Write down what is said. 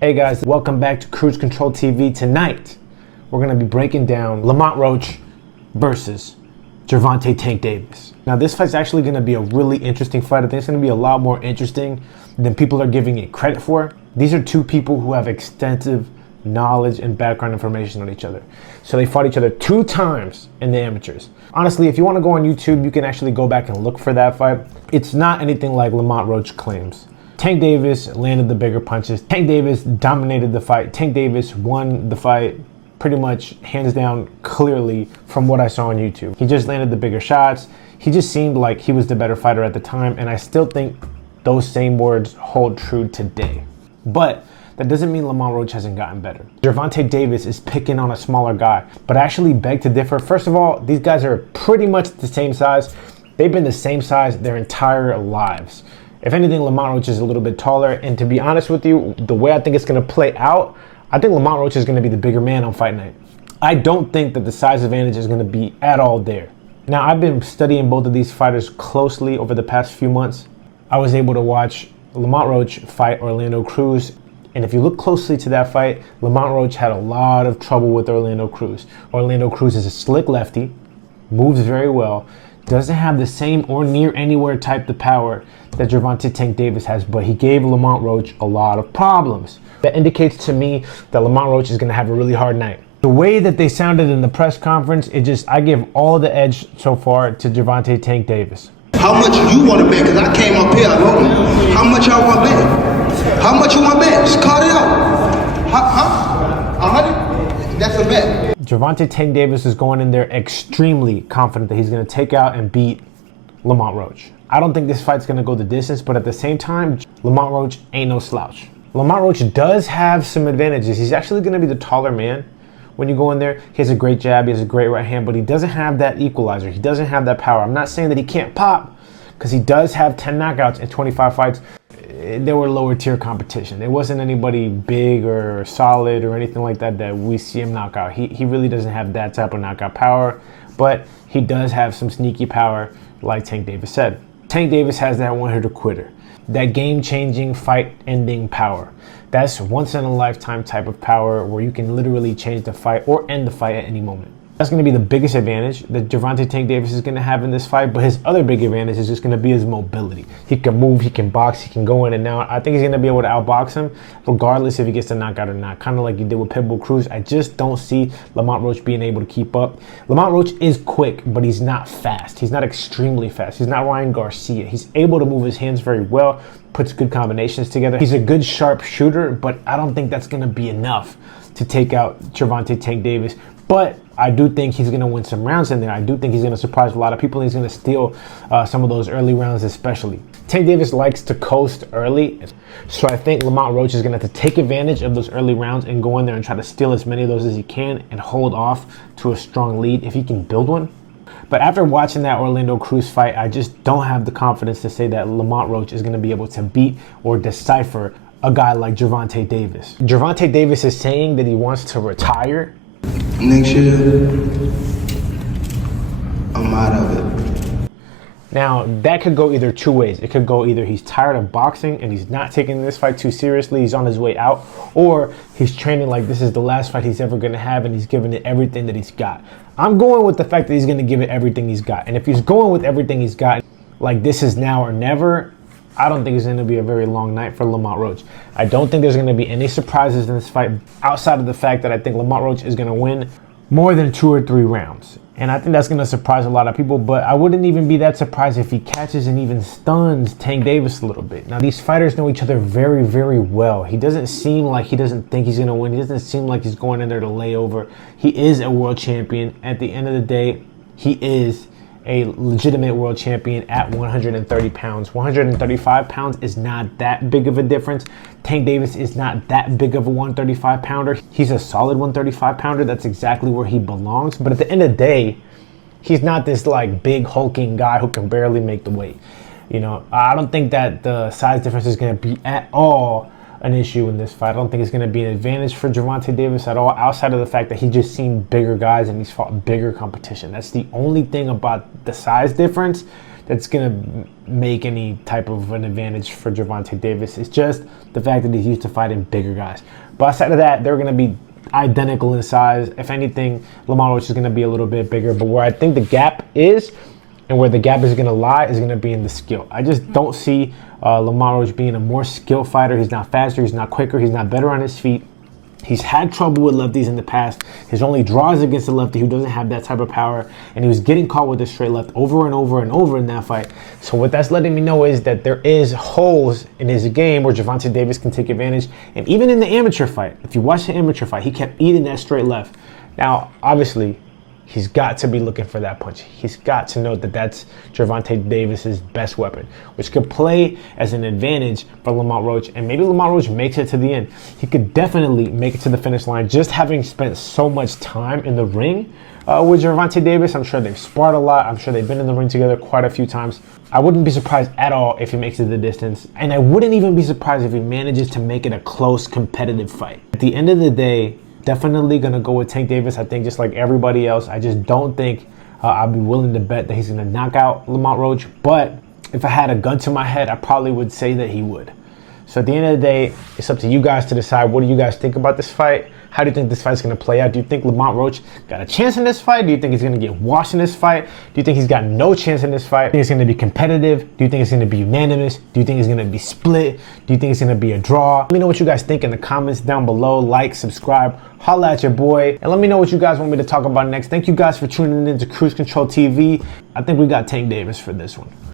Hey guys, welcome back to Cruise Control TV. Tonight, we're going to be breaking down Lamont Roach versus Gervonta Tank Davis. Now, this fight's actually going to be a really interesting fight. I think it's going to be a lot more interesting than people are giving it credit for. These are two people who have extensive knowledge and background information on each other. So they fought each other 2 times in the amateurs. Honestly, if you want to go on YouTube, you can actually go back and look for that fight. It's not anything like Lamont Roach claims. Tank Davis landed the bigger punches. Tank Davis dominated the fight. Tank Davis won the fight pretty much hands down clearly from what I saw on YouTube. He just landed the bigger shots. He just seemed like he was the better fighter at the time, and I still think those same words hold true today. But that doesn't mean Lamont Roach hasn't gotten better. Gervonta Davis is picking on a smaller guy, but I actually beg to differ. First of all, these guys are pretty much the same size. They've been the same size their entire lives. If anything, Lamont Roach is a little bit taller, and to be honest with you, the way I think it's going to play out, I think Lamont Roach is going to be the bigger man on fight night. I don't think that the size advantage is going to be at all there. Now, I've been studying both of these fighters closely over the past few months. I was able to watch Lamont Roach fight Orlando Cruz, and if you look closely to that fight, Lamont Roach had a lot of trouble with Orlando Cruz. Orlando Cruz is a slick lefty, moves very well, doesn't have the same or near anywhere type of power that Gervonta Tank Davis has, but he gave Lamont Roach a lot of problems. That indicates to me that Lamont Roach is going to have a really hard night. The way that they sounded in the press conference, I give all the edge so far to Gervonta Tank Davis. How much you want to bet? Because I came up here, I wrote it. How much y'all want to bet? How much you want to bet? Just call it out. Huh? 100? That's a bet. Gervonta Tank Davis is going in there extremely confident that he's going to take out and beat Lamont Roach. I don't think this fight's going to go the distance, but at the same time, Lamont Roach ain't no slouch. Lamont Roach does have some advantages. He's actually going to be the taller man when you go in there. He has a great jab, he has a great right hand, but he doesn't have that equalizer. He doesn't have that power. I'm not saying that he can't pop, because he does have 10 knockouts in 25 fights. They were lower tier competition. There wasn't anybody big or solid or anything like that that we see him knock out. He really doesn't have that type of knockout power, but he does have some sneaky power, like Tank Davis said. Tank Davis has that one-hitter quitter, that game-changing, fight-ending power. That's once-in-a-lifetime type of power where you can literally change the fight or end the fight at any moment. That's going to be the biggest advantage that Gervonta Tank Davis is going to have in this fight, but his other big advantage is just going to be his mobility. He can move, he can box, he can go in and out. I think he's going to be able to outbox him regardless if he gets the knockout or not, kind of like he did with Pitbull Cruz. I just don't see Lamont Roach being able to keep up. Lamont Roach is quick, but he's not fast. He's not extremely fast. He's not Ryan Garcia. He's able to move his hands very well, puts good combinations together. He's a good sharp shooter, but I don't think that's going to be enough to take out Gervonta Tank Davis. But I do think he's going to win some rounds in there. I do think he's going to surprise a lot of people, and he's going to steal some of those early rounds especially. Tank Davis likes to coast early, so I think Lamont Roach is going to have to take advantage of those early rounds and go in there and try to steal as many of those as he can and hold off to a strong lead if he can build one. But after watching that Orlando Cruz fight, I just don't have the confidence to say that Lamont Roach is going to be able to beat or decipher a guy like Gervonta Davis. Gervonta Davis is saying that he wants to retire next year. I'm out of it. Now, that could go either 2 ways. It could go either he's tired of boxing and he's not taking this fight too seriously, he's on his way out, or he's training like this is the last fight he's ever going to have and he's giving it everything that he's got. I'm going with the fact that he's going to give it everything he's got. And if he's going with everything he's got, like this is now or never, I don't think it's going to be a very long night for Lamont Roach. I don't think there's going to be any surprises in this fight outside of the fact that I think Lamont Roach is going to win more than 2 or 3 rounds. And I think that's going to surprise a lot of people, but I wouldn't even be that surprised if he catches and even stuns Tank Davis a little bit. Now, these fighters know each other very, very well. He doesn't seem like he doesn't think he's going to win. He doesn't seem like he's going in there to lay over. He is a world champion. At the end of the day, he is a legitimate world champion at 130 pounds. 135 pounds is not that big of a difference. Tank Davis is not that big of a 135 pounder. He's a solid 135 pounder. That's exactly where he belongs. But at the end of the day, he's not this like big hulking guy who can barely make the weight. You know, I don't think that the size difference is going to be at all an issue in this fight. I don't think it's going to be an advantage for Gervonta Davis at all, outside of the fact that he just seen bigger guys and he's fought bigger competition. That's the only thing about the size difference that's going to make any type of an advantage for Gervonta Davis. It's just the fact that he's used to fighting bigger guys. But outside of that, they're going to be identical in size. If anything, Lamont Roach is going to be a little bit bigger. But where I think the gap is, and where the gap is going to lie, is going to be in the skill. I just don't see Lamont Roach being a more skilled fighter. He's not faster. He's not quicker. He's not better on his feet. He's had trouble with lefties in the past. His only draws against a lefty who doesn't have that type of power, and he was getting caught with a straight left over and over and over in that fight. So what that's letting me know is that there is holes in his game where Gervonta Davis can take advantage. And even in the amateur fight, if you watch the amateur fight, he kept eating that straight left. Now, obviously, he's got to be looking for that punch. He's got to know that that's Gervonta Davis's best weapon, which could play as an advantage for Lamont Roach. And maybe Lamont Roach makes it to the end. He could definitely make it to the finish line just having spent so much time in the ring with Gervonta Davis. I'm sure they've sparred a lot. I'm sure they've been in the ring together quite a few times. I wouldn't be surprised at all if he makes it the distance. And I wouldn't even be surprised if he manages to make it a close, competitive fight. At the end of the day, definitely going to go with Tank Davis. I think just like everybody else, I just don't think I'd be willing to bet that he's going to knock out Lamont Roach. But if I had a gun to my head, I probably would say that he would. So at the end of the day, it's up to you guys to decide. What do you guys think about this fight? How do you think this fight's going to play out? Do you think Lamont Roach got a chance in this fight? Do you think he's going to get washed in this fight? Do you think he's got no chance in this fight? Do you think it's going to be competitive? Do you think it's going to be unanimous? Do you think it's going to be split? Do you think it's going to be a draw? Let me know what you guys think in the comments down below. Like, subscribe, holla at your boy, and let me know what you guys want me to talk about next. Thank you guys for tuning in to Cruise Control TV. I think we got Tank Davis for this one.